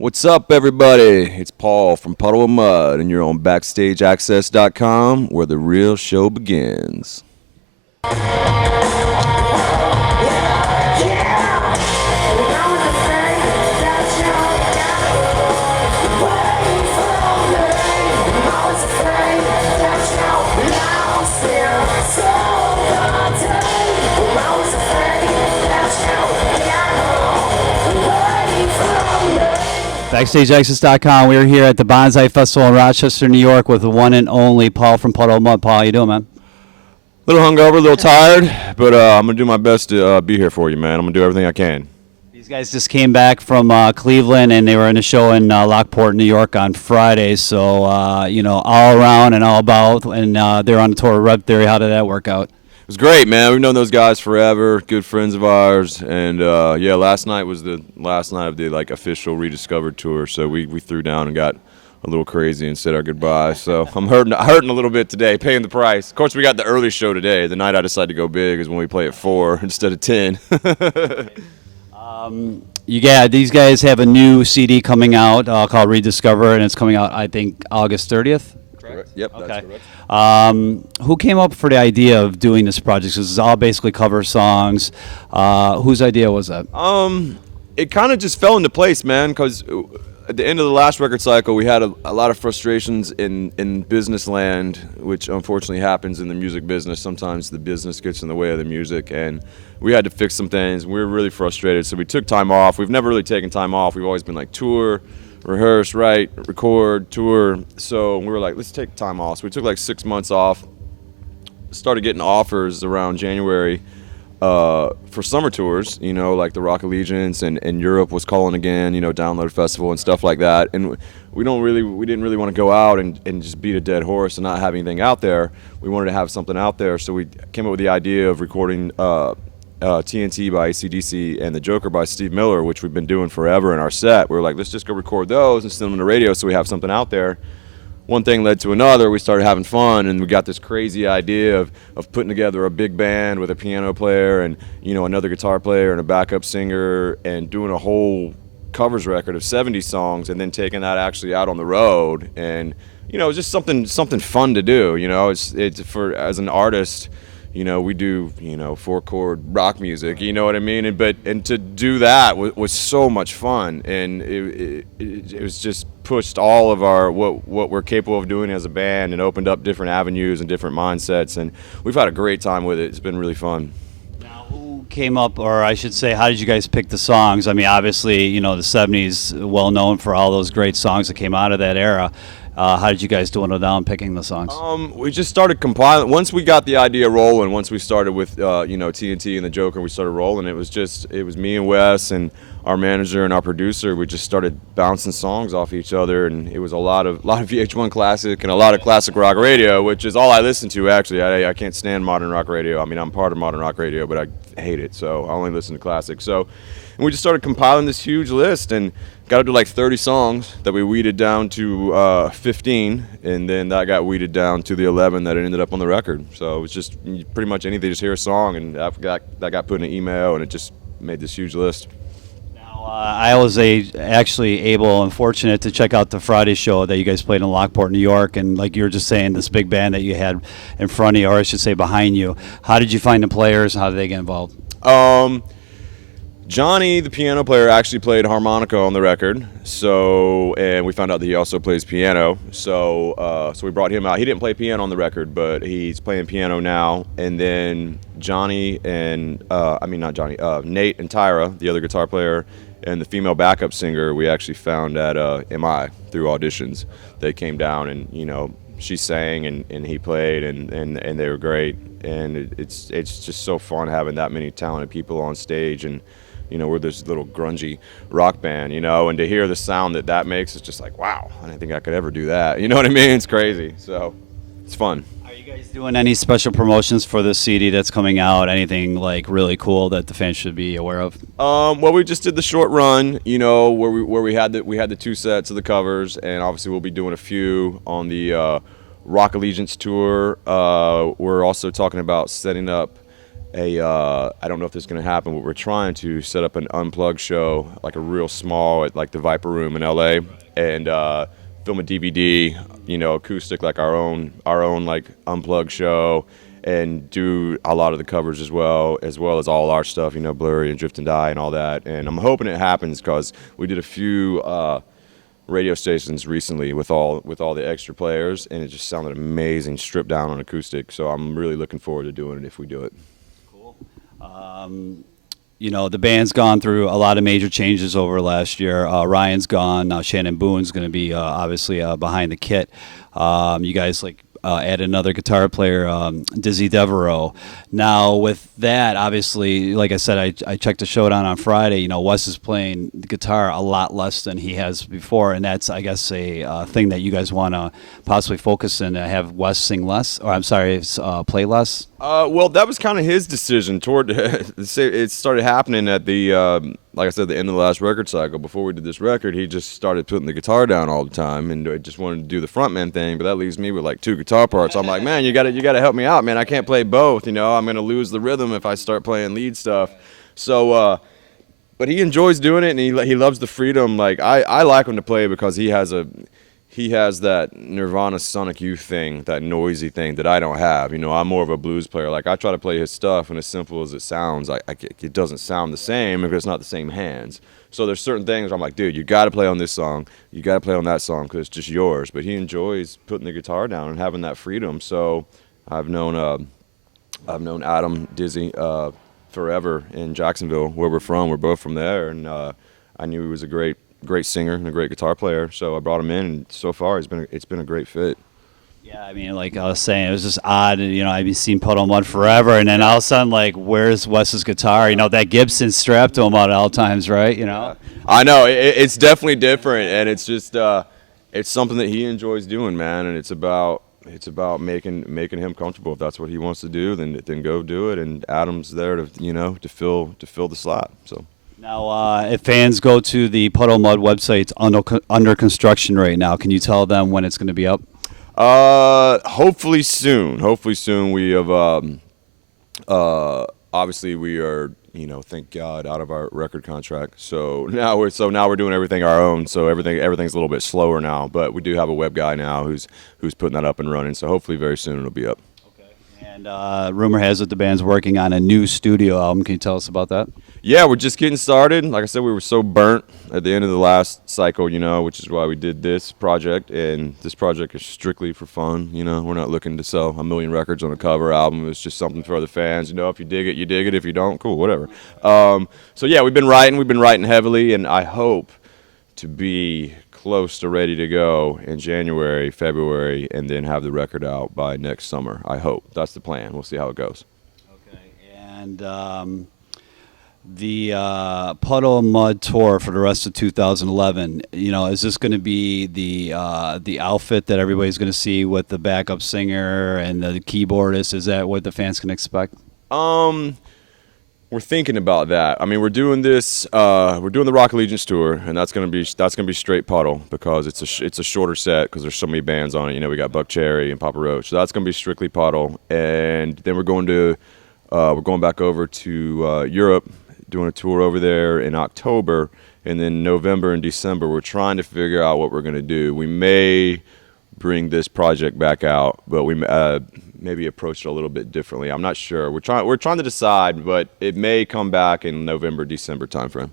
What's up, everybody? It's Paul from Puddle of Mud, and you're on BackstageAxxess.com, where the real show begins. BackstageAxxess.com. We're here at the Bonzai Festival in Rochester, New York, with the one and only Paul from Puddle of Mud. Paul, how you doing, man? A little hungover, a little tired, but I'm going to do my best to be here for you, man. I'm going to do everything I can. These guys just came back from Cleveland, and they were in a show in Lockport, New York on Friday. So, all around and all about, and they're on the tour of Red Theory. How did that work out? It was great, man. We've known those guys forever, good friends of ours, and last night was the last night of the official Rediscovered tour. So we threw down and got a little crazy and said our goodbyes. So I'm hurting a little bit today, paying the price. Of course, we got the early show today. The night I decided to go big is when we play at 4 instead of 10. These guys have a new CD coming out called Rediscover, and it's coming out, I think, August 30th. Correct. Yep, Okay. that's correct. Who came up for the idea of doing this project? 'Cause it's all basically cover songs. Whose idea was that? It kind of just fell into place, man, because at the end of the last record cycle, we had a lot of frustrations in business land, which unfortunately happens in the music business. Sometimes the business gets in the way of the music, and we had to fix some things. We were really frustrated, so we took time off. We've never really taken time off. We've always been like tour, rehearse, write, record, tour. So we were like, let's take time off. So we took like 6 months off, started getting offers around January for summer tours, like the Rock Allegiance and Europe was calling again, Download Festival and stuff like that. And we didn't really want to go out and just beat a dead horse and not have anything out there. We wanted to have something out there, so we came up with the idea of recording TNT by AC/DC and The Joker by Steve Miller, which we've been doing forever in our set. We were like, let's just go record those and send them on the radio so we have something out there. One thing led to another. We started having fun, and we got this crazy idea of putting together a big band with a piano player and another guitar player and a backup singer, and doing a whole covers record of 70 songs, and then taking that actually out on the road. And just something fun to do. It's for, as an artist, we do 4-chord rock music, you know what I mean? And to do that was so much fun, and it was just pushed all of our what we're capable of doing as a band, and opened up different avenues and different mindsets, and we've had a great time with it. It's been really fun. Now, who came up, or I should say, how did you guys pick the songs? I mean, obviously, the 70s, well known for all those great songs that came out of that era. How did you guys dwindle down picking the songs? We just started compiling. Once we got the idea rolling, once we started with TNT and The Joker, we started rolling. It was me and Wes and our manager and our producer. We just started bouncing songs off each other, and it was a lot of VH1 classic and a lot of classic rock radio, which is all I listen to actually. I can't stand modern rock radio. I mean, I'm part of modern rock radio, but I hate it, so I only listen to classic. And we just started compiling this huge list, and got up to like 30 songs that we weeded down to 15, and then that got weeded down to the 11 that ended up on the record. So it was just pretty much anything. Just hear a song, and that got put in an email, and it just made this huge list. Now, I was actually able and fortunate to check out the Friday show that you guys played in Lockport, New York, and like you were just saying, this big band that you had in front of you, or I should say behind you. How did you find the players? How did they get involved? Johnny, the piano player, actually played harmonica on the record. And we found out that he also plays piano. So we brought him out. He didn't play piano on the record, but he's playing piano now. And then Johnny and Nate and Tyra, the other guitar player, and the female backup singer, we actually found at MI through auditions. They came down, and she sang and he played, and they were great. And it's just so fun having that many talented people on stage, and we're this little grungy rock band, and to hear the sound that makes, it's just like, wow, I didn't think I could ever do that. You know what I mean? It's crazy. So it's fun. Are you guys doing any special promotions for the CD that's coming out? Anything like really cool that the fans should be aware of? Well, we just did the short run, where we had the 2 sets of the covers, and obviously we'll be doing a few on the Rock Allegiance tour. We're also talking about setting up I don't know if this is going to happen, but we're trying to set up an unplugged show, like a real small, at like the Viper Room in LA, and film a DVD, acoustic, like our own like unplugged show, and do a lot of the covers as well as all our stuff, Blurry and Drift and Die and all that. And I'm hoping it happens because we did a few radio stations recently with all the extra players, and it just sounded amazing, stripped down on acoustic. So I'm really looking forward to doing it if we do it. The band's gone through a lot of major changes over last year. Ryan's gone. Now Shannon Boone's going to be obviously behind the kit. You guys add another guitar player, Dizzy Devereaux. Now with that, obviously, like I said, I checked the showdown on Friday. Wes is playing the guitar a lot less than he has before, and that's, I guess, a thing that you guys want to possibly focus in, have Wes sing less, or I'm sorry, play less. Well, that was kind of his decision. It started happening at the, like I said, the end of the last record cycle. Before we did this record, he just started putting the guitar down all the time, and I just wanted to do the frontman thing. But that leaves me with like 2 guitar parts. I'm like, man, you gotta help me out, man. I can't play both. I'm gonna lose the rhythm if I start playing lead stuff. So, but he enjoys doing it, and he loves the freedom. Like I like him to play because he has that Nirvana Sonic Youth thing, that noisy thing that I don't have. I'm more of a blues player. Like, I try to play his stuff, and as simple as it sounds, it doesn't sound the same if it's not the same hands. So there's certain things where I'm like, dude, you got to play on this song. You got to play on that song because it's just yours. But he enjoys putting the guitar down and having that freedom. So I've known Adam, Dizzy, forever in Jacksonville, where we're from. We're both from there, and I knew he was a great singer and a great guitar player, so I brought him in, and so far it's been a great fit. Yeah, I mean, like I was saying, it was just odd. I've seen Puddle Mud forever, and then all of a sudden, like, where's Wes's guitar? That Gibson strapped to him at all times, right? I know it's definitely different, and it's just it's something that he enjoys doing, man, and it's about making him comfortable. If that's what he wants to do, then go do it. And Adam's there to to fill the slot. So. Now, if fans go to the Puddle Mud website, it's under construction right now. Can you tell them when it's going to be up? Hopefully soon. We have obviously we are, thank God, out of our record contract. So now we're doing everything our own. So everything's a little bit slower now, but we do have a web guy now who's putting that up and running. So hopefully very soon it'll be up. Okay. And rumor has it the band's working on a new studio album. Can you tell us about that? Yeah, we're just getting started. Like I said, we were so burnt at the end of the last cycle, which is why we did this project. And this project is strictly for fun. We're not looking to sell 1 million records on a cover album. It's just something for the fans. If you dig it, you dig it. If you don't, cool, whatever. So yeah, we've been writing heavily, and I hope to be close to ready to go in January, February, and then have the record out by next summer. I hope. That's the plan. We'll see how it goes. Okay. And the Puddle Mud tour for the rest of 2011, is this going to be the outfit that everybody's going to see with the backup singer and the keyboardist? Is that what the fans can expect? We're thinking about that. I mean, we're doing this. We're doing the Rock Allegiance tour, and that's gonna be straight Puddle because it's a shorter set because there's so many bands on it. We got Buck Cherry and Papa Roach, so that's gonna be strictly Puddle. And then we're going back over to Europe, doing a tour over there in October, and then November and December we're trying to figure out what we're gonna do. We may bring this project back out, but we maybe approach it a little bit differently. I'm not sure. We're trying to decide, but it may come back in November, December timeframe.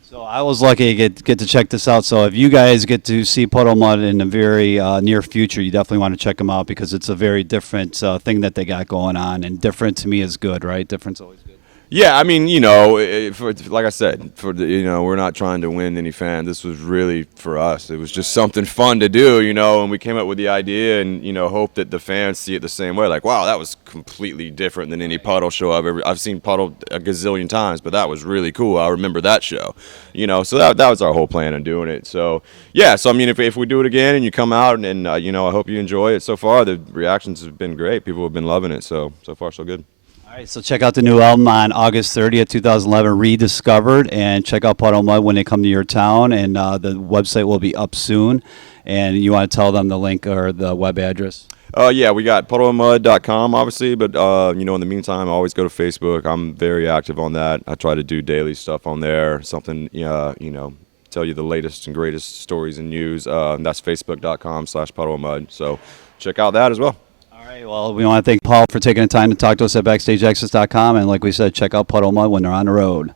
So I was lucky to get to check this out. So if you guys get to see Puddle Mud in the very near future, you definitely want to check them out because it's a very different thing that they got going on, and different to me is good, right? Different's always good. Yeah, I mean, like I said, we're not trying to win any fan. This was really for us. It was just something fun to do, and we came up with the idea and, hope that the fans see it the same way. Like, wow, that was completely different than any Puddle show I've seen Puddle a gazillion times, but that was really cool. I remember that show, so that was our whole plan in doing it. So, yeah, so I mean, if we do it again and you come out and I hope you enjoy it. So far, the reactions have been great. People have been loving it. So far, so good. All right, so check out the new album on August 30th, 2011, Rediscovered, and check out Puddle Mud when they come to your town, and the website will be up soon. And you want to tell them the link or the web address? Yeah, we got puddleofmud.com, obviously, but in the meantime, I always go to Facebook. I'm very active on that. I try to do daily stuff on there. Something, tell you the latest and greatest stories and news. And that's facebook.com/puddleofmud. So check out that as well. All right. Well, we want to thank Paul for taking the time to talk to us at BackstageAxxess.com, and like we said, check out Puddle of Mud when they're on the road.